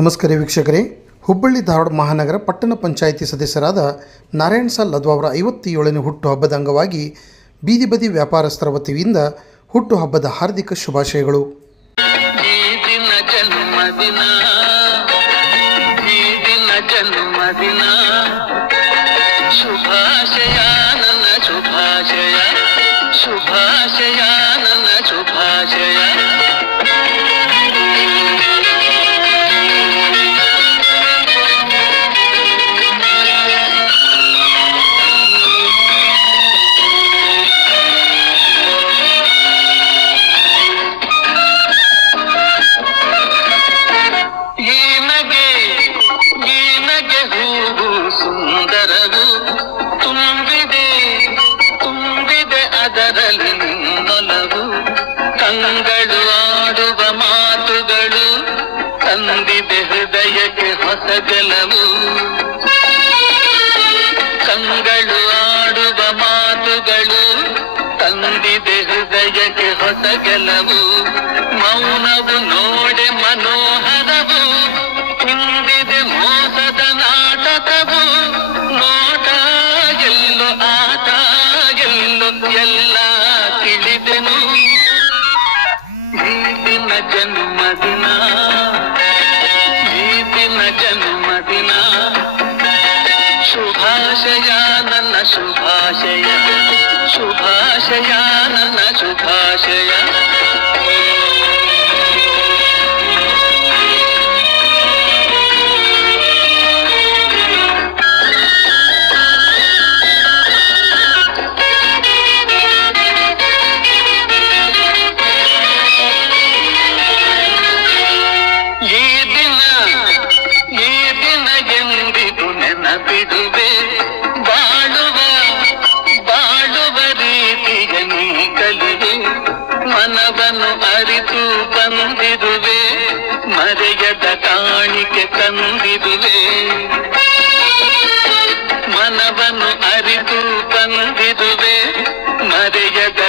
ನಮಸ್ಕಾರ ವೀಕ್ಷಕರೇ. ಹುಬ್ಬಳ್ಳಿ ಧಾರವಾಡ ಮಹಾನಗರ ಪಟ್ಟಣ ಪಂಚಾಯಿತಿ ಸದಸ್ಯರಾದ ನಾರಾಯಣ್ ಸಾಲ್ ಲದ್ವಾ ಅವರ ಐವತ್ತೇಳನೇ ಹುಟ್ಟುಹಬ್ಬದ ಅಂಗವಾಗಿ ಬೀದಿ ಬದಿ ವ್ಯಾಪಾರಸ್ಥರ ವತಿಯಿಂದ ಹುಟ್ಟುಹಬ್ಬದ ಹಾರ್ದಿಕ ಶುಭಾಶಯಗಳು. ಶುಭಾಶಯ, ನನ್ನ ಶುಭಾಶಯ ಶುಭಾಶಯ ತಂದಿದೆ ಹೃದಯಕ್ಕೆ ಹೊಸ ಗೆಲವು. ಕಂಗಳು ಆಡುವ ಮಾತುಗಳು ತಂದಿದೆ ಹೃದಯಕ್ಕೆ ಹೊಸ ಗೆಲವು. ಮೌನವು ನೋಡೆ ಮನೋಹರವು, ಹಿಂದಿದೆ ಮೋಸದ ನಾಟಕವು. ನೋಟ ಎಲ್ಲೋ ಆಟ, ಎಲ್ಲೋ ಎಲ್ಲ ತಿಳಿದೆನು. ಜನ್ಮದಿನ. ಶುಭಾಶಯ ನನ್ನ ಶುಭಾಶಯ ಶುಭಾಶಯ ನನ್ನ ಶುಭಾಶಯ ಈ ಕಲಿವೆ ಮನವನ್ನು ಅರಿತು ಬಂದಿರುವೆ ಮರೆಯದ ಕಾಣಿಕೆ ತಂದಿರುವೆ ಮನವನ್ನು ಅರಿತು ಬಂದಿರುವೆ ಮರೆಯದ